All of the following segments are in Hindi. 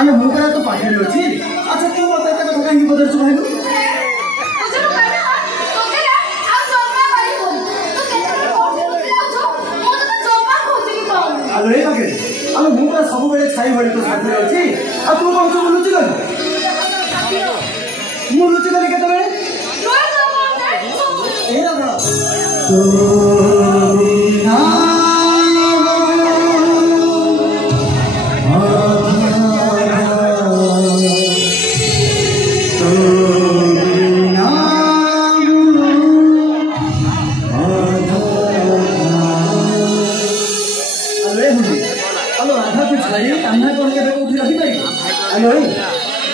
आलो मु करा तो पाखे अछि अच्छा तू मते कथा काहे बदल छु भाई आलो ए पाखे आलो मु करा सब बेले छाई भଳି तो साथी अछि आ तू कोन छु लुचि गल मु लुचि गल केते बेले ए राधा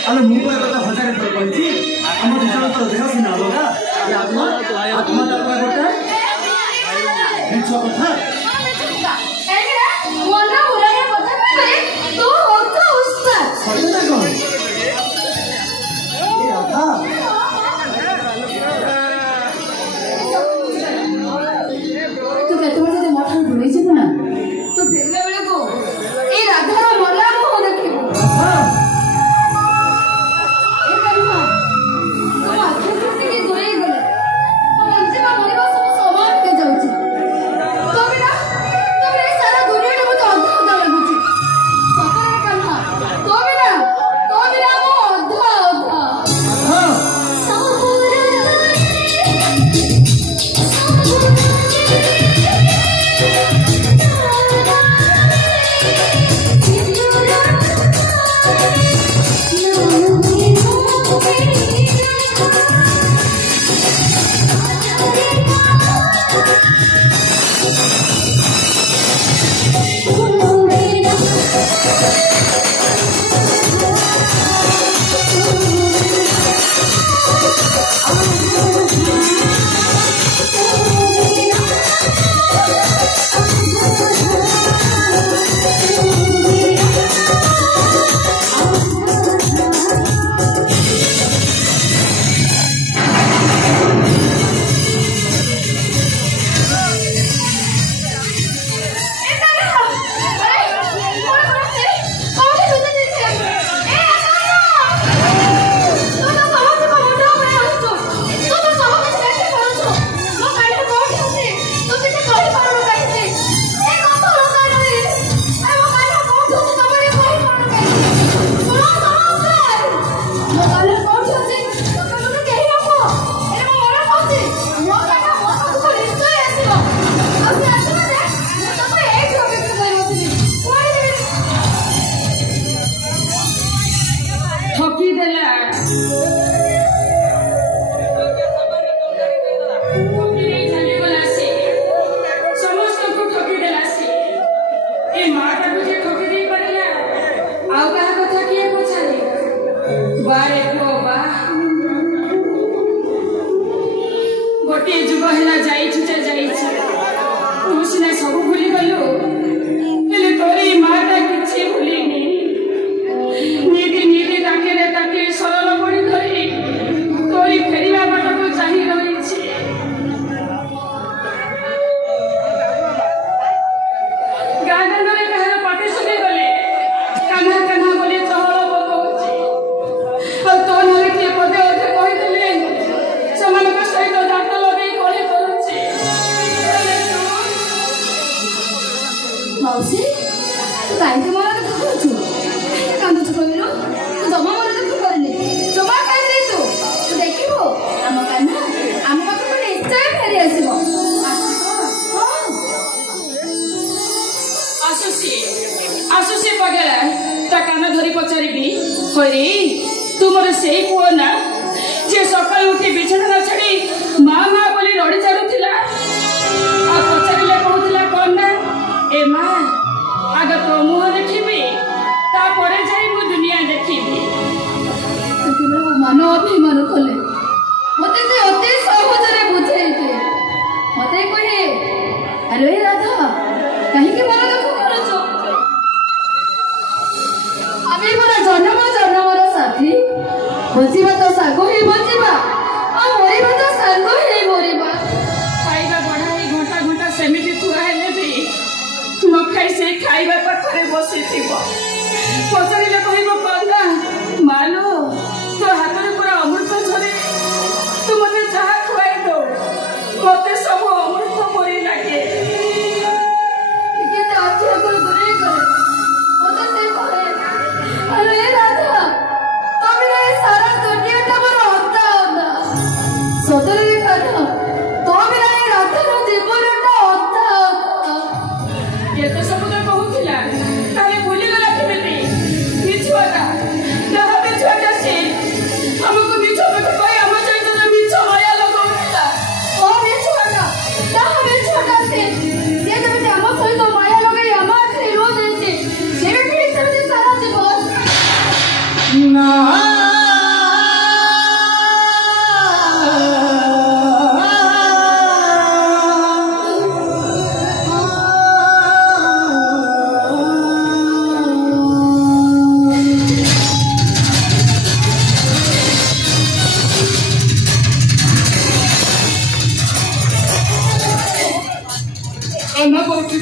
आलो मु को कथा हजार थर कहछि हम दिजन तो देह सिना होगा ये आत्मा आत्मा तत्व गोटे मिछ कथा एगरा मोना उराया कथा करे तू होत उस्ताद सत्य कोन ए राधा तू केते बजे मठा भुलै छी ना तू फेरले बेले को ए राधा रो मोला को देखिबो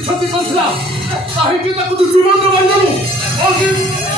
କ୍ଷତି କରିଥିଲା କାହିଁକି ତାକୁ ତୁ ଜୀବନରେ ମାରିଦେବୁ